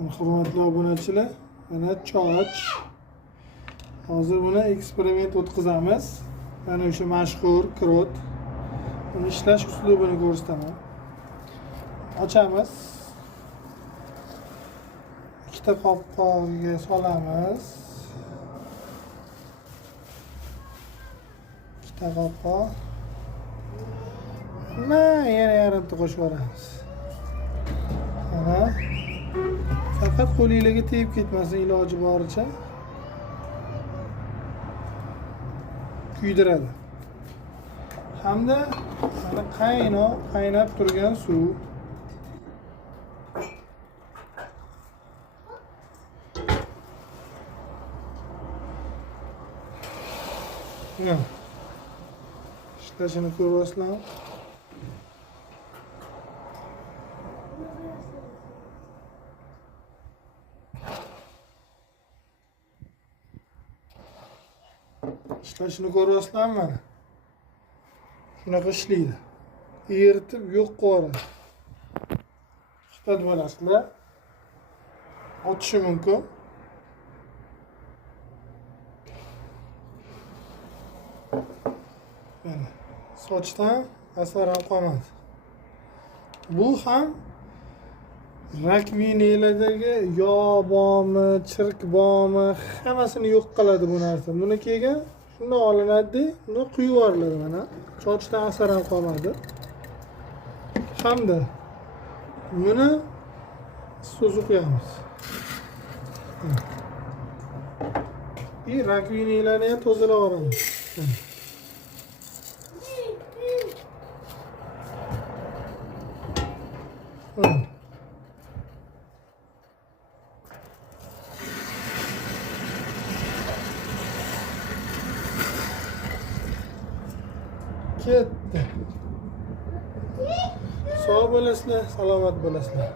Hurmatli obunachilar, mana choch. Hozir buni eksperiment o'tkazamiz. Mana o'sha mashhur krot. Buni ishlash uslubini ko'rsataman. Ochamiz. Ikkita qopqog'iga solamiz. Ikkita qopqoq. Yana yarimta qo'shib yuboramiz. Mana faqat qo'lingizga tegib ketmasin iloji boricha. Kuydiradi. Hamda mana qaynab turgan suv. İşlashini ko'ryapsizlar. İşlashini ko'ryapsizlarmi mana? Shunaqa ishlaydi. Eritib yo'q qiladi. Xitoy bo'lasizlar. Otishi mumkin. Mana sochdan asar ham qolmadi. Bu ham rakvinalardagi yog' bormi, chirk bormi, hammasini yo'q qiladi bu narsa. Buni keyin shunday olinadi, buni quyib yuboriladi mana. Sochdan asar ham qolmadi. Hamda buni suzib qo'yamiz. Rakvinalarni ham tozalab yuboramiz. Ketdi. Sog' bo'lasizlar, salomat bo'lasizlar.